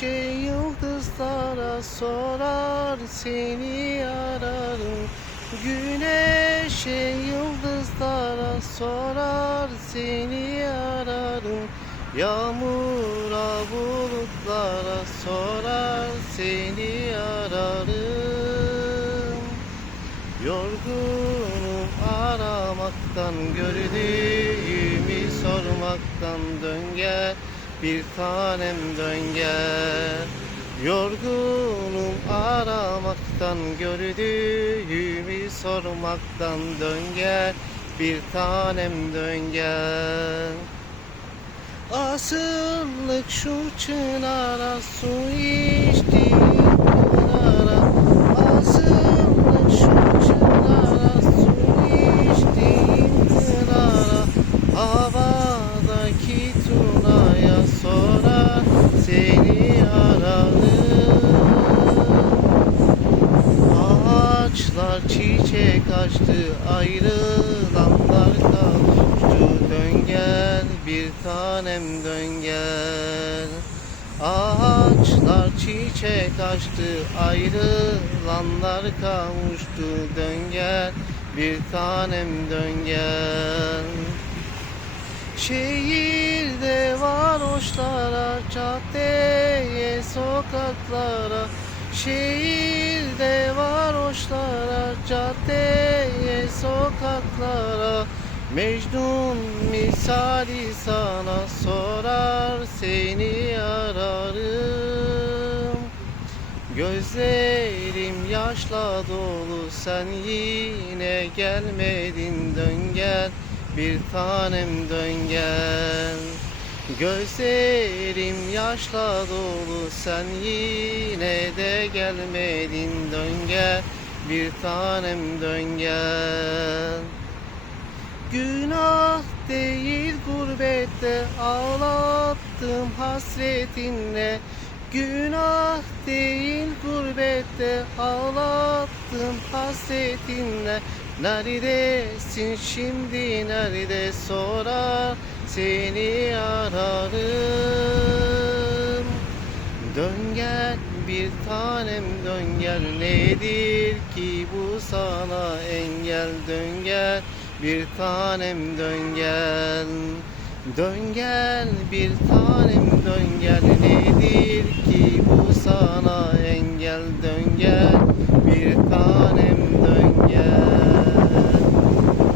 Güneşe yıldızlara sorar seni ararım. Güneşe yıldızlara sorar seni ararım. Yağmura bulutlara sorar seni ararım. Yorgunum aramaktan gördüğümü sormaktan dön gel bir tanem dön gel. Yorgunum aramaktan gördüğümü sormaktan dön gel. Bir tanem dön gel. Asıllık şu çınara su içtiğim pınara Asıllık şu çınara su içtiğim pınara Havadaki tunaya sorar seni ararım Ağaçlar çiçek açtı ayrılanlar kavuştu. Dön gel bir tanem dön gel. Ağaçlar çiçek açtı ayrılanlar kavuştu. Dön gel bir tanem dön gel. Şehirde varoşlara, caddeye, sokaklara. Şehirde varoşlara, caddeye, sokaklara. Mecnun misali sana sorar seni ararım. Gözlerim yaşla dolu sen yine gelmedin dön gel bir tanem dön gel. Gözlerim yaşla dolu sen yine de gelmedin dön gel bir tanem dön gel. Günah değil gurbette ağlattım hasretinle. Günah değil gurbette ağlattım hasretinle. Neredesin şimdi nerede sorar seni ararım. Dön tanem dön gel nedir ki bu sana engel dön gel bir tanem dön gel Dön gel bir tanem dön gel nedir ki bu sana engel dön gel bir tanem dön gel